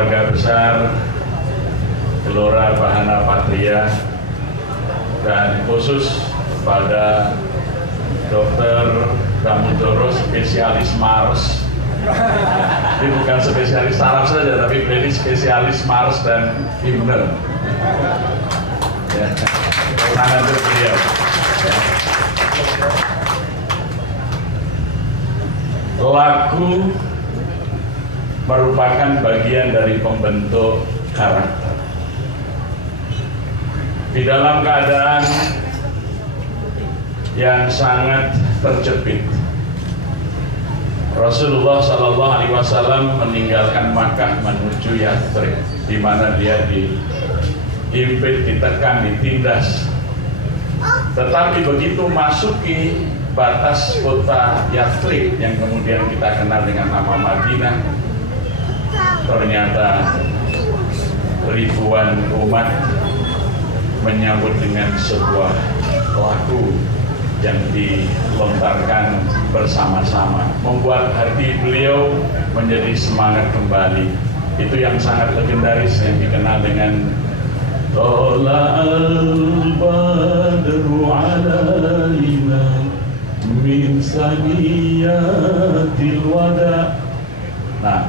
keluarga besar Gelora Bahana Patria, dan khusus pada Dr. Damudoro, spesialis Mars. Ini bukan spesialis saraf saja, tapi ini spesialis Mars dan himne. Ya, tangan untuk beliau. Lagu merupakan bagian dari pembentuk karakter. Di dalam keadaan yang sangat terjepit, Rasulullah Shallallahu Alaihi Wasallam meninggalkan Makkah menuju Yathrib, di mana dia dihimpit, ditekan, ditindas. Tetapi begitu masuki batas kota Yathrib yang kemudian kita kenal dengan nama Madinah, ternyata ribuan umat menyambut dengan sebuah lagu yang dilontarkan bersama-sama, membuat hati beliau menjadi semangat kembali. Itu yang sangat legendaris yang dikenal dengan Tola'al badru alaina min saniyatil wada. Nah,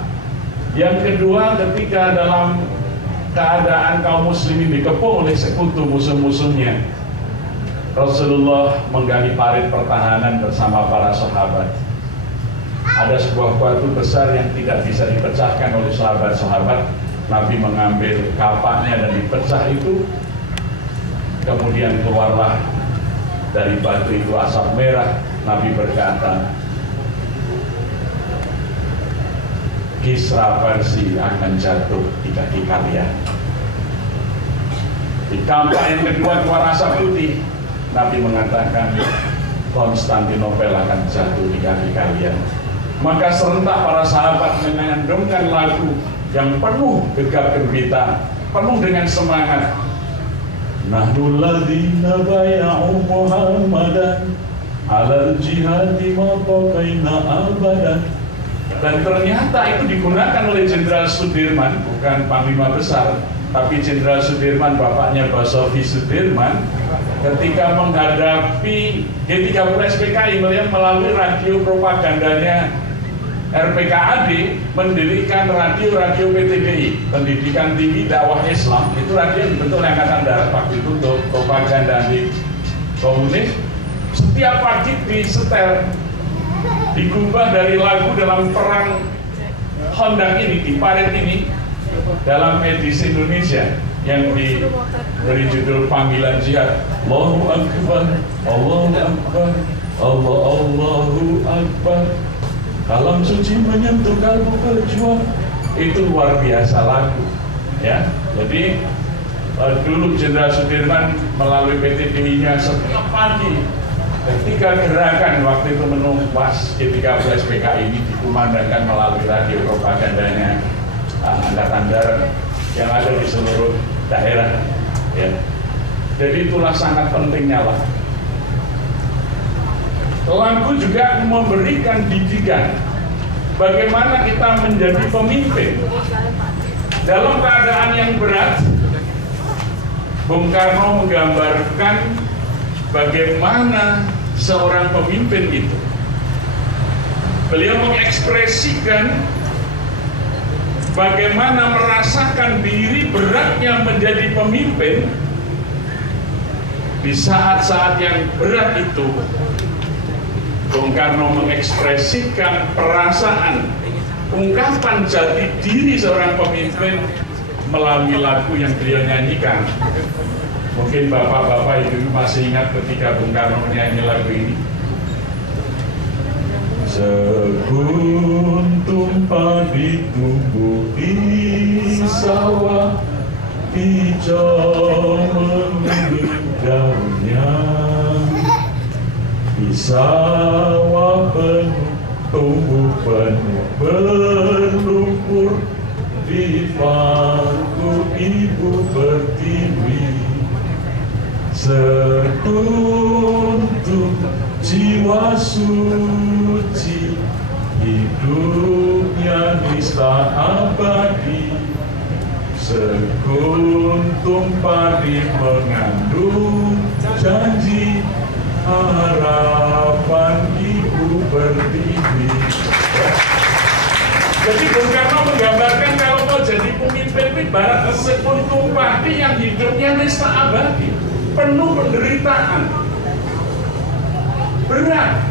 yang kedua, ketika dalam keadaan kaum muslimin dikepung oleh sekutu musuh-musuhnya, Rasulullah menggali parit pertahanan bersama para sahabat. Ada sebuah batu besar yang tidak bisa dipecahkan oleh sahabat-sahabat. Nabi mengambil kapaknya dan dipecah itu. Kemudian keluarlah dari batu itu asap merah. Nabi berkata, Kisra Persia akan jatuh di kaki kalian. Di kampak yang kedua keluar asap putih. Nabi mengatakan Konstantinopel akan jatuh di kaki kalian. Maka serentak para sahabat menyantumkan lagu yang penuh gegap gempita, penuh dengan semangat. Nahnul ladzina bay'u Muhammadan 'alal jihadi ma baqaina abadan. Dan ternyata itu digunakan oleh Jenderal Sudirman, bukan Panglima Besar, tapi Jenderal Sudirman, bapaknya Basofi Sudirman, ketika menghadapi G30 PKI melalui radio propagandanya RPKAD, mendirikan radio PTBI, Pendidikan Tinggi Dakwah Islam. Itu radio yang dibentuk oleh Angkatan Darat waktu itu untuk propaganda anti komunis. Setiap pagi disetel, digubah dari lagu dalam perang Hondak ini, di parit ini, dalam edisi Indonesia yang diberi judul Panggilan Jihad. Allahu Akbar, Allahu Akbar, Allahu Akbar. Kalam suci menyentuh kalbu berjuang. Itu luar biasa lagu, ya. Jadi dulu Jenderal Sudirman melalui PTBI-nya setiap pagi ketika gerakan waktu itu menumpas G30 PKI ini dikumandangkan melalui radio propagandanya Angkatan Darat yang ada di seluruh daerah, ya. Jadi itulah sangat pentingnya lah. Lagu juga memberikan didikan bagaimana kita menjadi pemimpin dalam keadaan yang berat. Bung Karno menggambarkan bagaimana seorang pemimpin itu. Beliau mengekspresikan bagaimana merasakan diri beratnya menjadi pemimpin di saat-saat yang berat itu. Bung Karno mengekspresikan perasaan, ungkapan jati diri seorang pemimpin melalui lagu yang beliau nyanyikan. Mungkin bapak-bapak itu masih ingat ketika Bung Karno menyanyi lagu ini. Sekuntum padi tumbuh di sawah, hijau menguning daunnya. Di sawah penuh tumbuh penuh berlumpur, di bangku ibu berdiri. Sekuntum jiwa suci, hidupnya nista abadi. Sekuntum padi mengandung janji harapan Ibu Pertiwi. Jadi Bung Karno menggambarkan kalau mau jadi pemimpin ibarat sekuntum padi yang hidupnya nista abadi, penuh penderitaan, berat,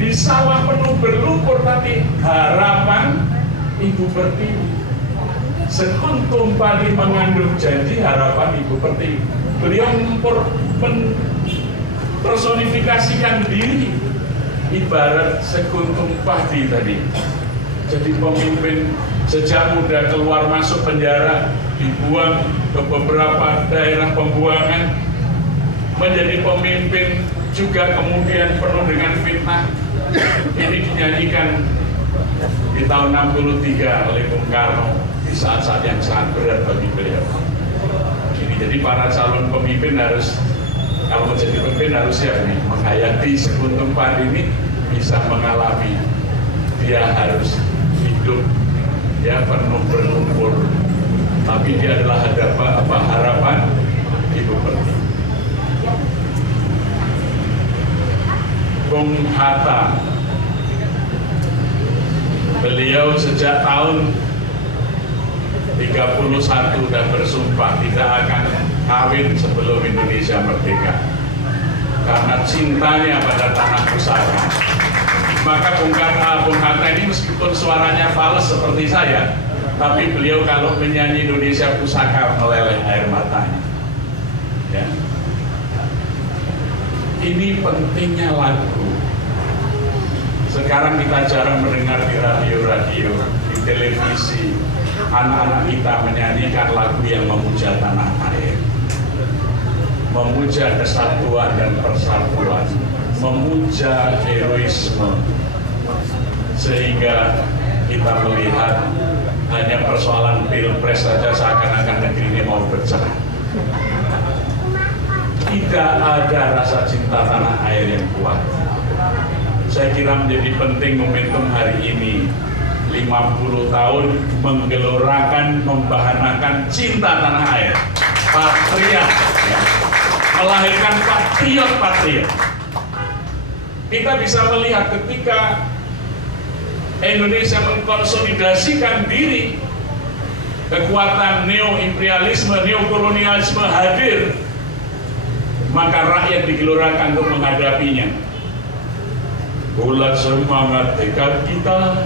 di sawah penuh berlumpur tapi harapan Ibu Pertiwi. Sekuntum padi mengandung janji harapan Ibu Pertiwi. Beliau mempersonifikasikan diri ibarat sekuntum padi tadi. Jadi pemimpin sejak muda keluar masuk penjara, dibuang ke beberapa daerah pembuangan, menjadi pemimpin juga kemudian penuh dengan fitnah. Ini dinyanyikan di tahun 63 oleh Bung Karno di saat-saat yang sangat berat bagi beliau. Ini jadi para calon pemimpin harus, kalau menjadi pemimpin harus siap nih, menghayati sekuntum padi ini, bisa mengalami, dia harus hidup ya penuh berlumpur, tapi dia adalah harapan Ibu Pertiwi. Bung Hatta, beliau sejak tahun 31 dan bersumpah tidak akan kawin sebelum Indonesia merdeka karena cintanya pada tanah pusaka. Maka Bung Hatta ini meskipun suaranya fals seperti saya, tapi beliau kalau menyanyi Indonesia pusaka meleleh air matanya. Ya. Ini pentingnya lagu. Sekarang kita jarang mendengar di radio-radio, di televisi, anak-anak kita menyanyikan lagu yang memuja tanah air, memuja kesatuan dan persatuan, memuja heroisme, sehingga kita melihat hanya persoalan pilpres saja seakan-akan negeri ini mau pecah. Tidak ada rasa cinta tanah air yang kuat. Saya kira menjadi penting momentum hari ini 50 tahun menggelorakan, membahanakan cinta tanah air, patriot, ya. Melahirkan patriot. Kita bisa melihat ketika Indonesia mengkonsolidasikan diri, kekuatan neo-imperialisme, neo-kolonialisme hadir, maka rakyat digelorakan untuk menghadapinya. Bulat semangat tekad kita,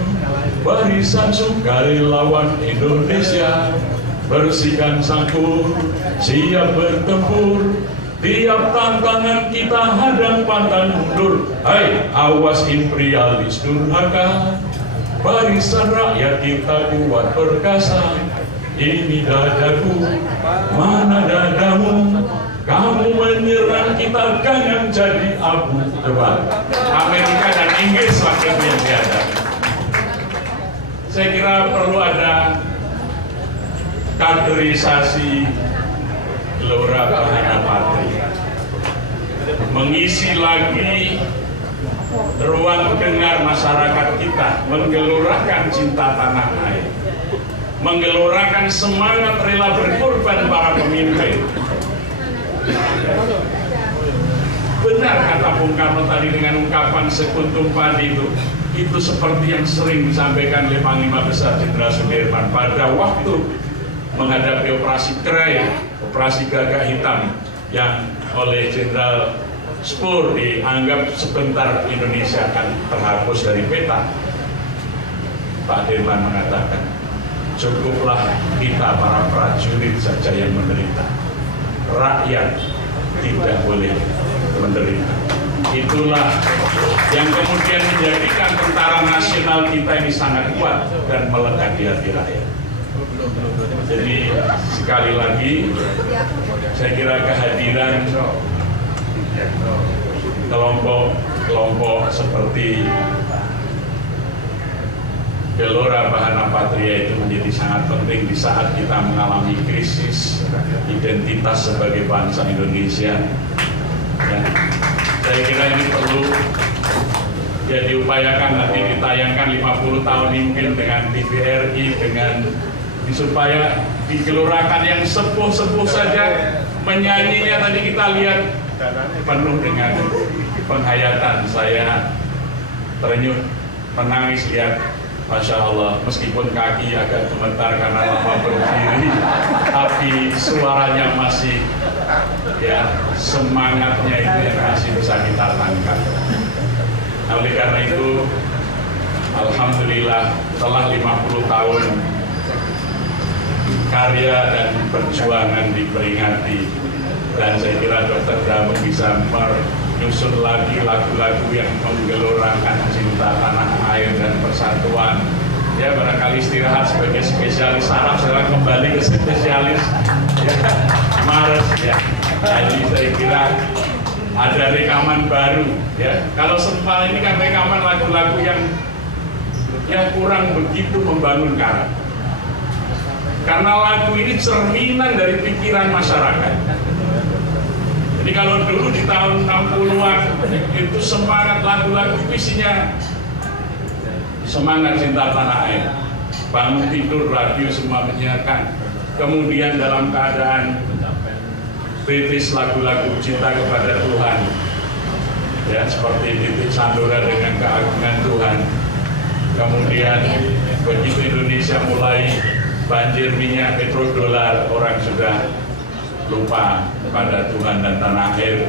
barisan sukarelawan Indonesia, bersihkan sangkur, siap bertempur, tiap tantangan kita hadang pantang mundur. Hai, awas imperialis durhaka, barisan rakyat kita kuat perkasa. Ini dadaku, mana dadamu? Kamu menyerang kita jangan jadi abu tebal. Amerika dan Inggris waktu yang dihadapi. Saya kira perlu ada kaderisasi Gelora Bahana Patria, mengisi lagi ruang dengar masyarakat kita, menggelorakan cinta tanah air, menggelorakan semangat rela berkorban para pemimpin. Benar kata Bung Karno tadi dengan ungkapan sekuntum padi itu seperti yang sering disampaikan oleh Panglima Besar Jenderal Sudirman pada waktu menghadapi operasi Krai, operasi Gagak Hitam yang oleh Jenderal Spur dianggap sebentar Indonesia akan terhapus dari peta. Pak Dirman mengatakan, cukuplah kita para prajurit saja yang menderita, rakyat tidak boleh menderita. Itulah yang kemudian menjadikan tentara nasional kita ini sangat kuat dan melekat di hati rakyat. Jadi sekali lagi saya kira kehadiran kelompok seperti Gelora Bahana Patria itu menjadi sangat penting di saat kita mengalami krisis identitas sebagai bangsa Indonesia. Ya, saya kira ini perlu ya diupayakan nanti ditayangkan 50 tahun mungkin dengan TVRI, dengan supaya digelurakan yang sepuh-sepuh saja menyanyinya tadi kita lihat penuh dengan penghayatan. Saya terenyuh menangis lihat, Masya Allah, meskipun kaki agak gemetar karena lama berdiri, tapi suaranya masih, ya, semangatnya itu yang masih bisa kita tangkap. Nah, oleh karena itu, alhamdulillah telah 50 tahun karya dan perjuangan diperingati, dan saya kira Dr. Damung bisa menyusun lagi lagu-lagu yang menggelorakan cinta tanah air dan persatuan. Ya, barangkali istirahat sebagai spesialis saraf, sekarang kembali ke spesialis, ya, Maret, ya. Jadi saya kira ada rekaman baru, ya. Kalau sempal ini kan rekaman lagu-lagu yang kurang begitu membangun karakter. Karena lagu ini cerminan dari pikiran masyarakat. Jadi kalau dulu di tahun 60-an itu semangat lagu-lagu isinya semangat cinta tanah air. Bangun tidur radio semua menyiarkan. Kemudian dalam keadaan kritis lagu-lagu cinta kepada Tuhan. Ya, seperti Titik Sandora dengan keagungan Tuhan. Kemudian begitu Indonesia mulai banjir minyak petrodolar, orang sudah lupa pada Tuhan dan tanah air,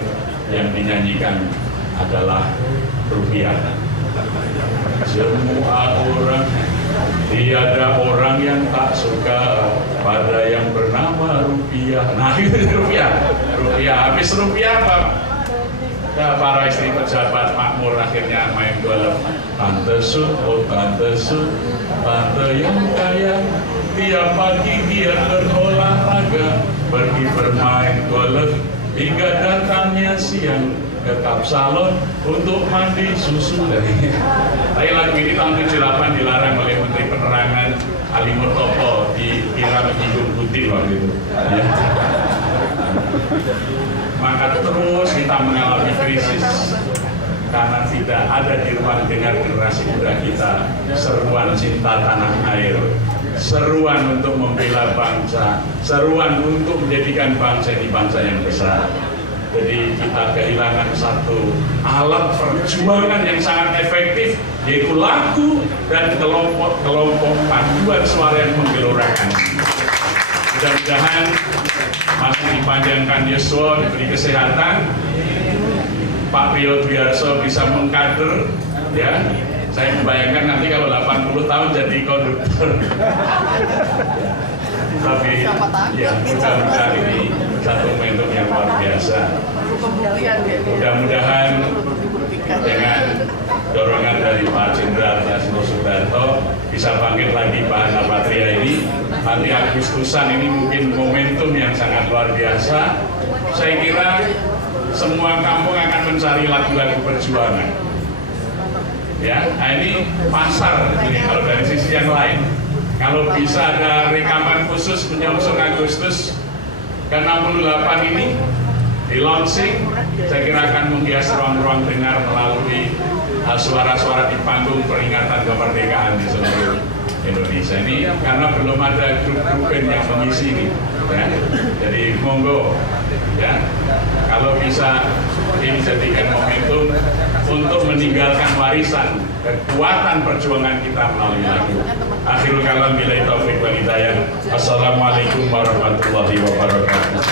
yang dinyanyikan adalah rupiah. Semua orang, tiada orang yang tak suka pada yang bernama rupiah. Nah, itu rupiah. Habis rupiah apa? Ya, para istri pejabat makmur akhirnya main golf. Tante Su, oh Tante Su, tante yang kaya, tiap pagi dia berolahraga, pergi bermain golf hingga datangnya siang ke salon untuk mandi susu. Tapi lagu ini tahun 78 dilarang oleh Menteri Penerangan Ali Murtopo, dikira menyinggung putih waktu itu. Ya. Maka terus kita mengalami krisis karena tidak ada di ruang dengar generasi muda kita seruan cinta tanah air, seruan untuk membela bangsa, seruan untuk menjadikan bangsa ini bangsa yang besar. Jadi kita kehilangan satu alat perjuangan yang sangat efektif, yaitu lagu dan kelompok paduan suara yang menggelorakan. Mudah-mudahan masih dipanjangkan Yuswa, diberi kesehatan, Pak Priyo Dwiarso bisa mengkader, ya. Saya membayangkan nanti kalau 80 tahun jadi konduktor. Tapi ya, mudah-mudahan ini satu momentum yang luar biasa. Mudah-mudahan dengan dorongan dari Pak Jenderal Dasno Sudarto bisa bangkit lagi Pak Hana Patria ini. Nanti Agustusan ini mungkin momentum yang sangat luar biasa. Saya kira semua kampung akan mencari lagu-lagu perjuangan. Ya, nah ini pasar ini kalau dari sisi yang lain. Kalau bisa ada rekaman khusus menyongsong Agustus ke-68 ini di launching, saya kira akan menghias ruang-ruang dengar melalui suara-suara di panggung peringatan kemerdekaan di seluruh Indonesia ini, karena belum ada grup-grup band yang mengisi ini, ya. Jadi monggo, ya, kalau bisa ini jadikan momentum untuk meninggalkan warisan kekuatan perjuangan kita melalui lagu. Akhirul kalam billahi taufiq wal hidayah. Assalamualaikum warahmatullahi wabarakatuh.